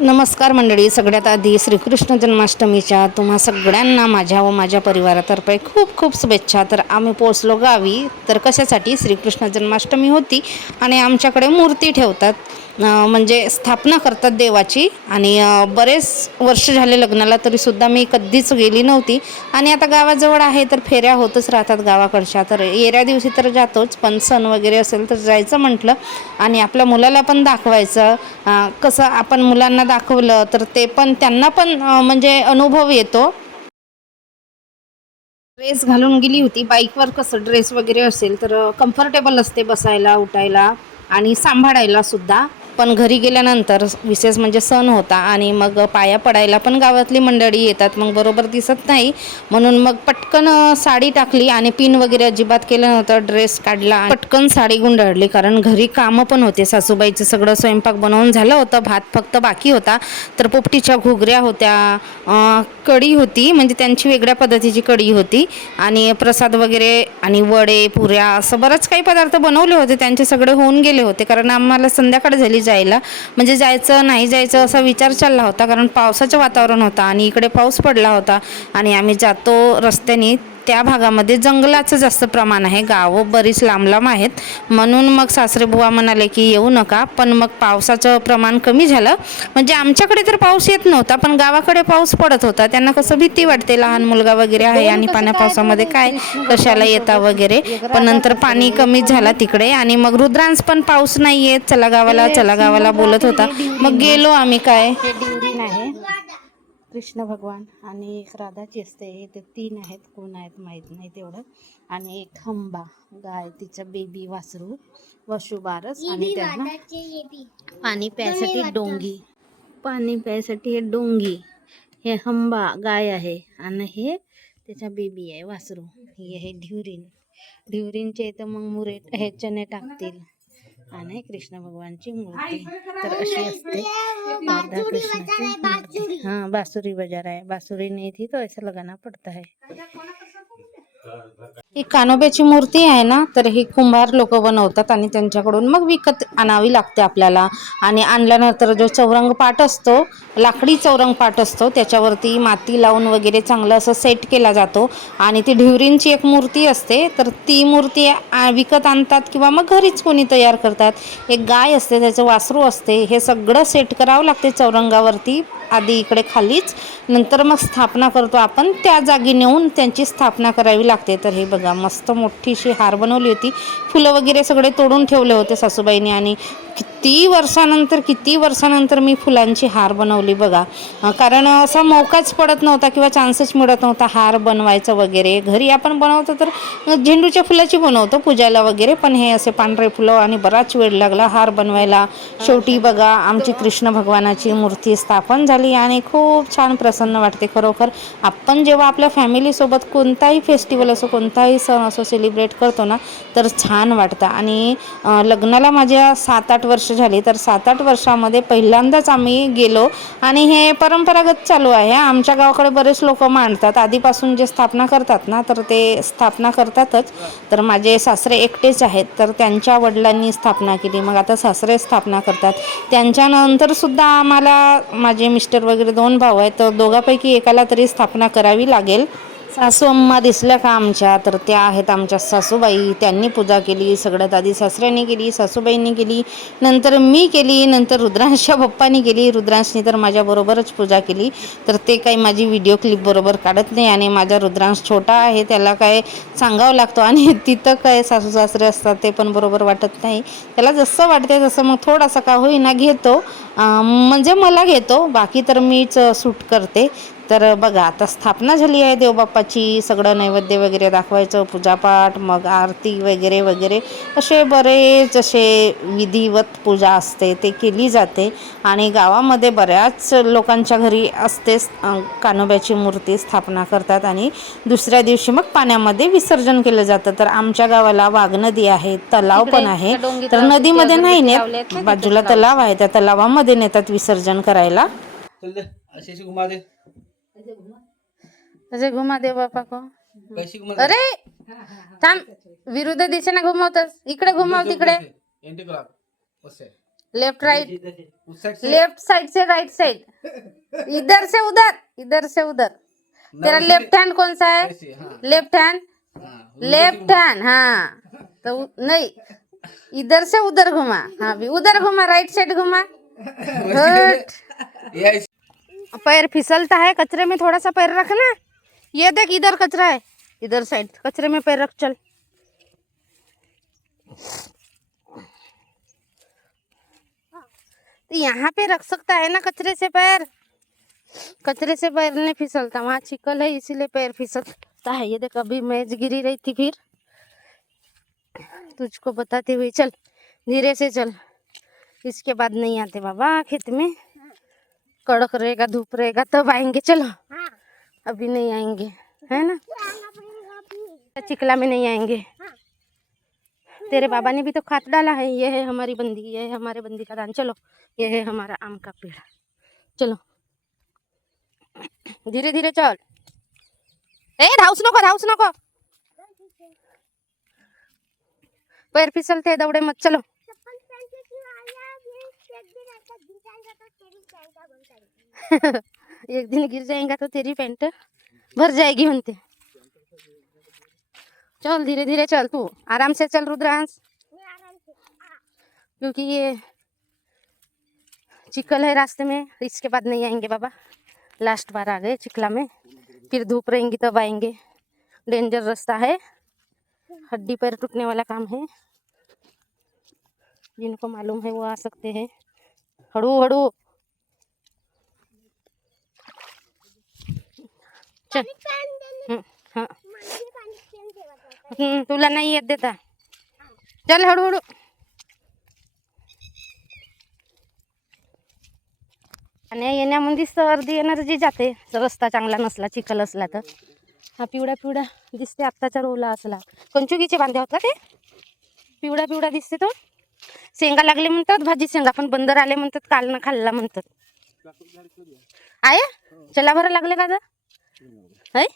नमस्कार मंडळी. सगळ्यात आधी श्रीकृष्ण जन्माष्टमीच्या तुम्हा सगळ्यांना माझ्या व माझ्या परिवारातर्फे खूप खूप शुभेच्छा. तर आम्ही पोचलो गावी. तर कशासाठी? श्रीकृष्ण जन्माष्टमी होती आणि आमच्याकडे मूर्ती ठेवतात, म्हणजे स्थापना करतात देवाची. आणि बरेच वर्ष झाले लग्नाला, तरीसुद्धा मी कधीच गेली नव्हती. आणि आता गावाजवळ आहे तर फेऱ्या होतच राहतात गावाकडच्या. तर येऱ्या दिवशी तर जातोच, पण सण वगैरे असेल तर जायचं म्हटलं आणि आपल्या मुलाला पण दाखवायचं. कसं आपण मुलांना दाखवलं तर ते पण त्यांना पण म्हणजे अनुभव येतो. ड्रेस घालून गेली होती. बाईकवर कसं ड्रेस वगैरे असेल तर कम्फर्टेबल असते बसायला, उठायला आणि सांभाळायला सुद्धा. पण घरी गेल्यानंतर विशेष म्हणजे सण होता आणि मग पाया पडायला पण गावातली मंडळी येतात, मग बरोबर दिसत नाही. म्हणून मग पटकन साडी टाकली आणि पिन वगैरे अजिबात केलं नव्हतं. ड्रेस काढला आणि पटकन साडी गुंडाळली, कारण घरी कामं पण होते. सासूबाईचं सगळं स्वयंपाक बनवून झालं होतं, भात फक्त बाकी होता. तर पोपटीच्या घुगऱ्या होत्या, कढी होती, म्हणजे त्यांची वेगळ्या पद्धतीची कढी होती आणि प्रसाद वगैरे आणि वडे, पुऱ्या असं बरंच काही पदार्थ बनवले होते. त्यांचे सगळे होऊन गेले होते, कारण आम्हाला संध्याकाळ झाली जायला. म्हणजे जायचं नाही जायचं असा विचार चालला होता, कारण पावसाचं वातावरण होता आणि इकडे पाऊस पडला होता. आणि आम्ही जातो रस्त्याने, त्या भागामध्ये जंगलाचं जास्त प्रमाण आहे. गावं बरीच लांब लांब आहेत. म्हणून मग सासरे बुवा म्हणाले की येऊ नका. पण मग पावसाचं प्रमाण कमी झालं. म्हणजे आमच्याकडे तर पाऊस येत नव्हता, पण गावाकडे पाऊस पडत होता. त्यांना कसं भीती वाटते, लहान मुलगा वगैरे आहे आणि पाण्या पावसामध्ये काय कशाला येता वगैरे. पण नंतर पाणी कमी झाला तिकडे आणि मग रुद्रांश पण पाऊस नाही येत, चला गावाला चला गावाला बोलत होता. मग गेलो आम्ही. काय हे डिवरीन आहे, कृष्ण भगवान, आणि एक राधाची असते. हे ते तीन आहेत, कोण आहेत माहीत नाही तेवढं. आणि एक हंबा गाय, तिचं बेबी वासरू वशुबारस. आणि त्यांना पाणी प्यायसाठी डोंगी, पाणी प्यायसाठी हे डोंगी. हे हंबा गाय आहे आणि हे त्याचा बेबी आहे वासरू. हे आहे ढिवरीन. ढिवरींचे इथं मग मुरे हे चणे टाकतील. आणि कृष्ण भगवानची मूर्ती तर अशी असते. राधा कृष्णाची मूर्ती. हाँ, बासुरी बजा रहा है. बासुरी नहीं थी तो ऐसा लगाना पड़ता है. ही कानोब्याची मूर्ती आहे ना, तर ही कुंभार लोक बनवतात आणि त्यांच्याकडून मग विकत आणावी लागते आपल्याला. आणि आणल्यानंतर जो चौरंग पाट असतो, लाकडी चौरंग पाट असतो, त्याच्यावरती माती लावून वगैरे चांगलं असं सेट केला जातो. आणि ती ढिवरींची एक मूर्ती असते, तर ती मूर्ती विकत आणतात किंवा मग घरीच कोणी तयार करतात. एक गाय असते, त्याचं वासरू असते, हे सगळं सेट करावं लागते चौरंगावरती आधी, इकडे खालीच. नंतर मग स्थापना करतो आपण, त्या जागी नेऊन त्यांची स्थापना करावी लागते. तर हे बघा, मस्त मोठीशी हार बनवली होती. फुलं वगैरे सगळे तोडून ठेवले होते सासूबाईंनी. आणि किती वर्षानंतर मी फुलांची हार बनवली बघा. कारण असा मौकाच पडत नव्हता किंवा चान्सच मिळत नव्हता हार बनवायचं वगैरे. घरी आपण बनवतो तर झेंडूच्या फुलाची बनवतो पूजाला वगैरे, पण हे असे पांढरे फुलं आणि बराच वेळ लागला हार बनवायला. शेवटी बघा, आमची कृष्ण भगवानाची मूर्ती स्थापन झाली आणि खूप छान प्रसन्न वाटते खरोखर. आपण जेव्हा आपल्या फॅमिलीसोबत कोणताही फेस्टिवल असो, कोणताही सण असो सेलिब्रेट करतो ना, तर छान वाटतं. आणि लग्नाला माझ्या 7-8 वर्ष झाली, तर 7-8 वर्षामध्ये पहिल्यांदाच आम्ही गेलो. आणि हे परंपरागत चालू आहे. आमच्या गावाकडे बरेच लोक मांडतात आधीपासून, जे स्थापना करतात ना, तर ते स्थापना करतातच. तर माझे सासरे एकटेच आहेत, तर त्यांच्या वडिलांनी स्थापना केली, मग आता सासरे स्थापना करतात. त्यांच्यानंतर सुद्धा आम्हाला, माझे मिस्टर वगैरे 2 भाऊ आहेत, तर दोघांपैकी एकाला तरी स्थापना करावी लागेल. सासू अम्मा दिसल्या का आमच्या, तर त्या आहेत आमच्या सासूबाई. त्यांनी पूजा केली. सगळ्यात आधी सासऱ्यांनी केली, सासूबाईंनी केली, नंतर मी केली, नंतर रुद्रांशच्या पप्पांनी केली. रुद्रांशनी तर माझ्याबरोबरच पूजा केली. तर ते काही माझी व्हिडिओ क्लिप बरोबर काढत नाही. आणि माझा रुद्रांश छोटा आहे, त्याला काय सांगावं लागतो. आणि तिथं काय सासू सासरे असतात ते पण बरोबर वाटत नाही. त्याला जसं वाटते तसं मग थोडासा का होईना घेतो, म्हणजे मला घेतो, बाकी तर मीच सूट करते. तर बघा, आता स्थापना झाली आहे देवबाप्पाची. सगळं नैवेद्य वगैरे दाखवायचं, पूजापाठ, मग आरती वगैरे वगैरे असे बरेच असे विधिवत पूजा असते, ते केली जाते. आणि गावामध्ये बऱ्याच लोकांच्या घरी असतेच कानोब्याची मूर्ती स्थापना करतात. आणि दुसऱ्या दिवशी मग पाण्यामध्ये विसर्जन केलं जातं. तर आमच्या गावाला वाघ नदी आहे, तलाव पण आहे. तर नदीमध्ये नाही नेत, बाजूला तलाव आहे, त्या तलावामध्ये नेतात विसर्जन करायला. अरे घुमा दे बापा को. अरे थांब, विरुद्ध दिशेने घुमवतस, इकडे घुमाव, तिकडे लेफ्ट राइट, लेफ्ट साइड से राइट साइड, इधर से उधर, इधर से उधर। तेरा लेफ्ट हैंड कौन सा है? लेफ्ट हैंड, लेफ्ट हैंड, हाँ तो नहीं, इधर से उधर घुमा, हाँ भी उधर घुमा, राइट साइड घुमा। गुड। पैर फिसलता है कचरे में, थोड़ा सा पैर रखना। ये देख इधर कचरा है, इधर साइड कचरे में पैर रख, चल। तो यहाँ पे रख सकता है ना कचरे से पैर, कचरे से पैर नहीं फिसलता, वहाँ चिकल है इसीलिए पैर फिसलता है। ये देख अभी मैच गिरी रही थी, फिर तुझको बताते हुए चल, धीरे से चल, इसके बाद नहीं आते बाबा खेत में, कड़क रहेगा, धूप रहेगा तब आएंगे, चलो अभी नहीं आएंगे, है ना, चिकला में नहीं आएंगे। तेरे बाबा ने भी तो खाद डाला है। ये है हमारी बंदी, ये है हमारे बंदी का दान, चलो ये है हमारा आम का पेड़, चलो धीरे धीरे चल। ए धावस नको, धावस नको, पैर फिसलते, दौड़े मत, चलो। एक दिन गिर जाएगा तो तेरी पैंट भर जाएगी म्हणते। चल धीरे धीरे चल, तू आराम से चल रुद्रांश, क्योंकि ये चिकल है रास्ते में, इसके बाद नहीं आएंगे बाबा। लास्ट बार आ गए चिकला में, फिर धूप रहेंगी तब आएंगे। डेंजर रास्ता है, हड्डी पैर टूटने वाला काम है, जिनको मालूम है वो आ सकते हैं। हड़ू हड़ू चल। हाँ तुला नाही येत देता, चल हळू हळू। आणि येण्यामध्येच अर्धी एनर्जी जाते, रस्ता चांगला नसला, चिखल असला तर। हा पिवळा पिवळा दिसते आत्ताचा रोला असला, कंचुकीचे बांधे होता ते, पिवळा पिवळा दिसते तो। शेंगा लागले म्हणतात, भाजी शेंगा, पण बंदर आले म्हणतात, काल ना खाल्ला म्हणतात। आहे चला बरं लागले का आहे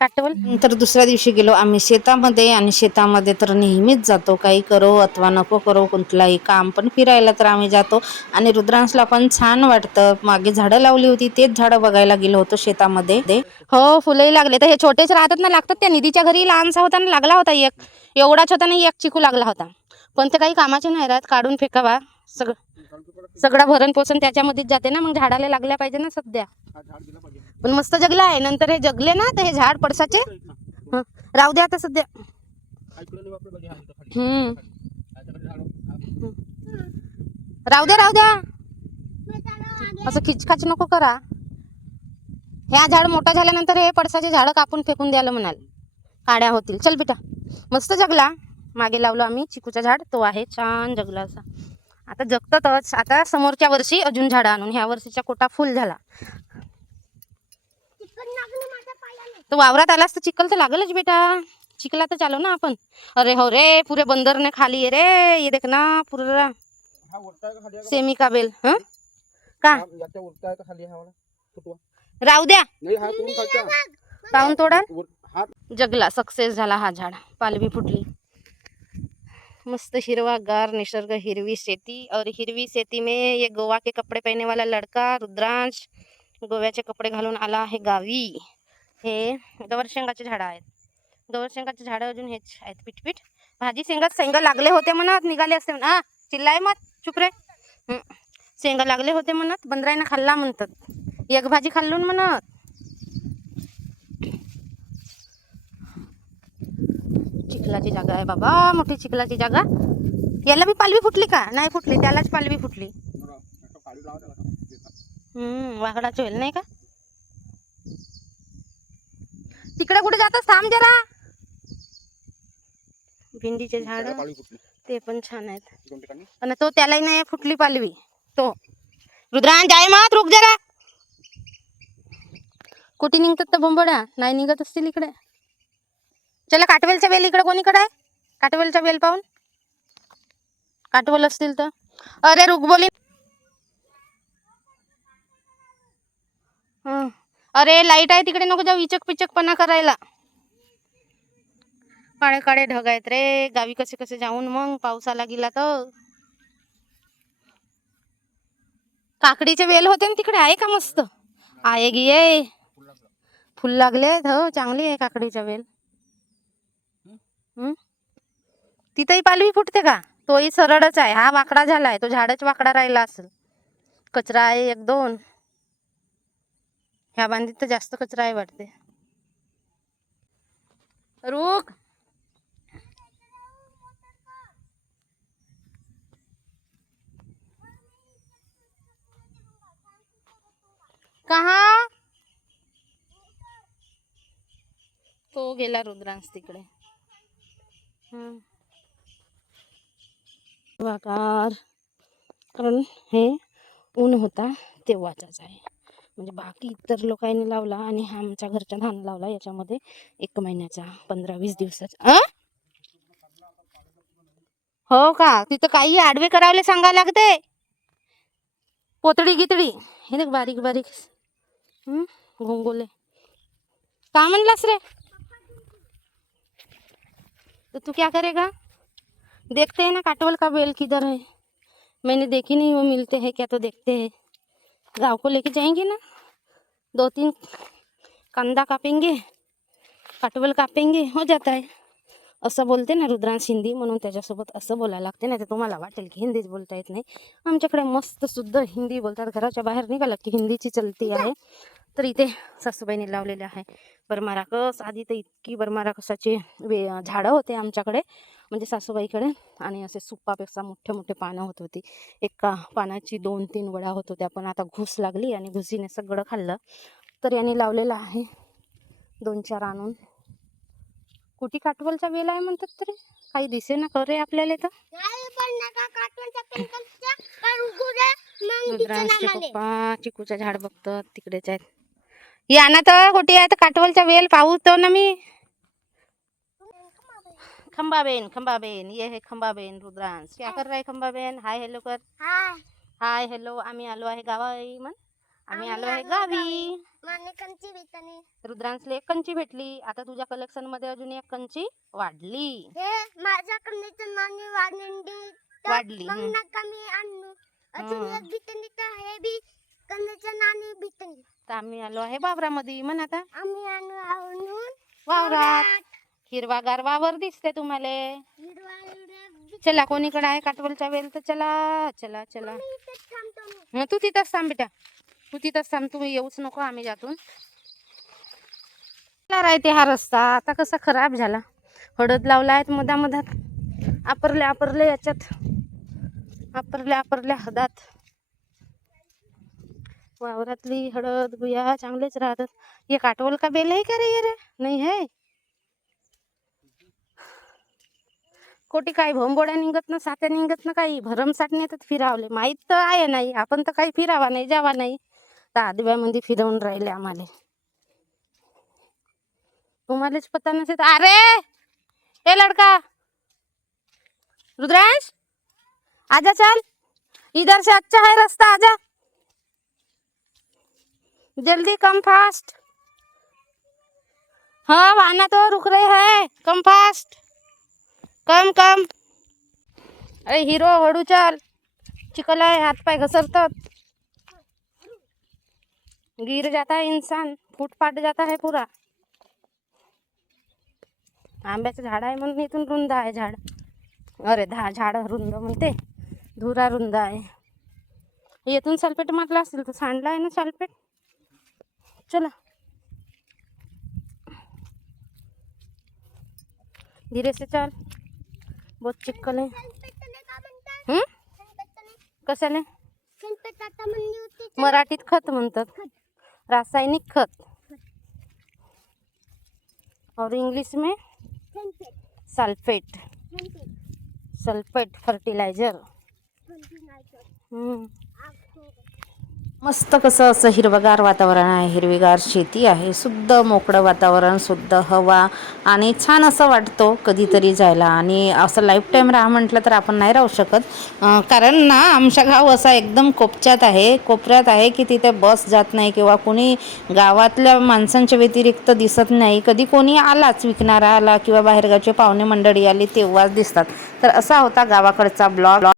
काटवल। नंतर दुसऱ्या दिवशी गेलो आम्ही शेतामध्ये, आणि शेतामध्ये तर नेहमीच जातो, काही करो अथवा नको करो कुठलाही काम, पण फिरायला तर आम्ही जातो। आणि रुद्रांशला पण छान वाटतं, मागे झाडं लावली होती तेच झाडं बघायला गेलो होतो शेतामध्ये। हो फुलंही लागले, तर हे छोटेच राहतात ना, लागतात। त्या निधीच्या घरी लहानसा होता ना, लागला होता एक, एवढाच होता ना, एक चिकू लागला होता, पण ते काही कामाचे नाही राहत, काढून फेकावा। सगळा भरण पोषण त्याच्यामध्येच जाते ना, मग झाडाला लागल्या पाहिजे ना सध्या। पण मस्त जगला आहे, नंतर हे जगले ना तर हे झाड पडसाचे राहू द्या आता सध्या। राहू द्या राहू द्या, असं खिचखाच नको करा। ह्या झाड मोठा झाल्यानंतर हे पडसाचे झाड कापून फेकून द्यायला म्हणाल, काड्या होतील। चल बेटा, मस्त जगला। मागे लावलो आम्ही चिकूचा झाड, तो आहे छान जगला असा। आता जगतातच, आता समोरच्या वर्षी अजून झाड आणून, ह्या वर्षीचा कोटा फुल झाला। तो वावरात आलास तर चिखल तर लागलच बेटा, चिखला तर चालो ना आपण। अरे हो रे, पुरे बंदर ने खाली है रे, ये देखना पूरा सेमी का बेल। हाँ का राहू द्या, काऊन तोडा। जगला, सक्सेस झाला हा झाड, पालवी फुटली। मस्त हिरवागार निसर्ग, हिरवी शेती, और हिरवी शेती में ये गोवा के कपड़े पहनने वाला लड़का रुद्रांश गोव्याचे कपडे घालून आला आहे गावी। हे गवरशेंगाचे झाडं आहेत, गवरशेंगाचे झाडं अजून हेच आहेत, पिठपीठ। भाजी शेंगा लागले होते म्हणत, निघाले असते म्हणत, चिल्लाय मत, चुप रे। शेंगा लागले होते म्हणत, बंदरायनं खाल्ला म्हणतात, एक भाजी खाल्लून म्हणत। चिखलाची जागा आहे बाबा, मोठी चिखलाची जागा। याला बी पालवी फुटली का? नाही फुटली, त्यालाच पालवी फुटली। वाकडाची होईल नाही का? तिकडे कुठे जातस, थांब जरा। भेंडीचे झाड ते पण छान आहेत, आणि तो त्यालाही नाही फुटली पालवी तो। रुद्रांश जाय मत, रुक जरा। कुठे निघतात तर बोंबड्या, नाही निघत असतील इकडे। चला काटवेलच्या वेल इकडे कोणीकडे आहे? काटवेलच्या वेल पाहून, काटवल असतील तर। अरे रुक बोली, अरे लाईट आहे तिकडे, नको जाऊ इचक पिचकपणा करायला। काळे काळे ढग आहेत रे, गावी कसे कसे जाऊन मग पाऊस आला गेला तर। काकडीचे वेल होते ना तिकडे, आहे का मस्त? आहे गी आहे, फुल लागले आहेत. हो चांगली आहे काकडीचा वेल. तिथंही पालवी फुटते का? तोही सरळच आहे, हा वाकडा झालाय, तो झाडच वाकडा राहिला असेल. कचरा आहे एक दोन, ह्या बांधीत तर जास्त कचरा आहे वाटते. रुक, कहा तो गेला रुद्रांश तिकडे. वाकार, कारण हे ऊन होता तेव्हाचाच आहे. म्हणजे बाकी इतर लोकांनी लावला आणि हा आमच्या घरच्या धान लावला, याच्यामध्ये 1 महिन्याचा 15-20 दिवसाचा. हो का? तिथं काही आडवे करावले सांगा लागते. पोतडी गितडी हे देख, बारीक बारीक घोंगोले. का म्हणलास रे? तो तू क्या करेगा? देखते हैं ना काटवल का बेल किधर है, मैंने देखी नहीं, वो मिलते हैं क्या तो देखते हैं. गाँव को लेके जाएंगे ना, 2-3 कांदा कापेंगे, काटवल कापेंगे, हो जाता है. असं बोलते ना रुद्रांश हिंदी, म्हणून त्याच्यासोबत असं बोलायला लागते. नाही तर तुम्हाला वाटेल की हिंदीच बोलता येत नाही. आमच्याकडे मस्त शुद्ध हिंदी बोलतात. घराच्या बाहेर निघालं की हिंदीची चलती आहे. तर इथे सासूबाईने लावलेले आहे बरमाराकस. आधी तर इतकी बरमाराकसाचे झाडं होते आमच्याकडे, म्हणजे सासूबाईकडे, आणि असे सुपापेक्षा मोठे मोठे पानं होत होती. एका पानाची 2-3 वड्या होत होत्या. पण आता घुस लागली आणि घुसीने सगळं खाल्लं. तर यांनी लावलेलं आहे 2-4 आणून. कुठे काटवलचा वेल आहे म्हणतात तरी काही दिसे ना करे आपल्याला. तर रुद्रांशचे पप्पा चिकूचं झाड बघतात तिकडेच आहेत. या ना तर कुठे आहे तर काटवलचा वेल पाहू तो ना मी. खंबाबेन ये है खंबाबेन रुद्रांश. क्या कर रहा है खंबाबेन? हाय हॅलो कर. Hi hello. आम्ही आलो आहे गावाई म्हण. आम्ही आलो आहे गावी. रुद्रांशला 1 कंची भेटली. आता तुझ्या कलेक्शन मध्ये अजून 1 कंची वाढली. वाढली. तर आम्ही आलो आहे वावरामध्ये म्हण. आता वावरात हिरवागार वावर दिसते तुम्हाला. चला कोणीकडे आहे काटवलचा वेल तर चला चला चला. तू तिथंच थांब बेटा, तू तिथंच थांब, तुम्ही येऊच नको, आम्ही जातून. राहते हा रस्ता आता कसा खराब झाला. हळद लावला आहेत मधात, आपरल्या याच्यात, आपरल्या हदात. वावरातली हळद गुया चांगलेच राहतात. हे काटवल का बेल आहे का रे? ये रे नाही है. कोटी काही भोंबोड्या निघत ना, सात्या निघत ना, काही भरमसाठ नेतात फिरावले. माहीत तर आहे नाही, आपण तर काही फिरावा नाही जावा नाही. तर आदव्यामध्ये फिरवून राहिले आम्हाला. तुम्हालाच पता नसेल. अरे ए लड़का रुद्रांश आजा, चल इधर से अच्छा है रास्ता, आजा जल्दी, कम फास्ट. हाँ वाना तो रुक रहे हैं, कम फास्ट, कम. अरे हिरो हळू चल, चिखल आहे, हाथ पाय घसरतात, गिर जाता है इंसान, फूट जाता है पूरा. आंब्याचं झाड आहे म्हणून इथून रुंद आहे झाड. अरे झाड रुंद म्हणते, धुरा रुंद आहे. येथून सल्फेट मारला असेल तर सांडला आहे ना सल्फेट. चला धीरे से चल, बहुत चिक्कल आहे. कशाने? मराठीत खत म्हणतात, रासायनिक खत, और इंग्लिश में सल्फेट फर्टिलायझर. मस्त कसं असं हिरवगार वातावरण आहे, हिरवीगार शेती आहे, शुद्ध मोकळं वातावरण, शुद्ध हवा, आणि छान असं वाटतो कधीतरी जायला. आणि असं लाईफ टाईम राहा म्हटलं तर आपण नाही राहू शकत, कारण ना आमच्या गाव असा एकदम कोपऱ्यात आहे की तिथे बस जात नाही किंवा कोणी गावातल्या माणसांच्या व्यतिरिक्त दिसत नाही. कधी कोणी आलाच, विकणारा आला किंवा बाहेरगावचे पाहुणे मंडळी आली तेव्हाच दिसतात. तर असा होता गावाकडचा ब्लॉग.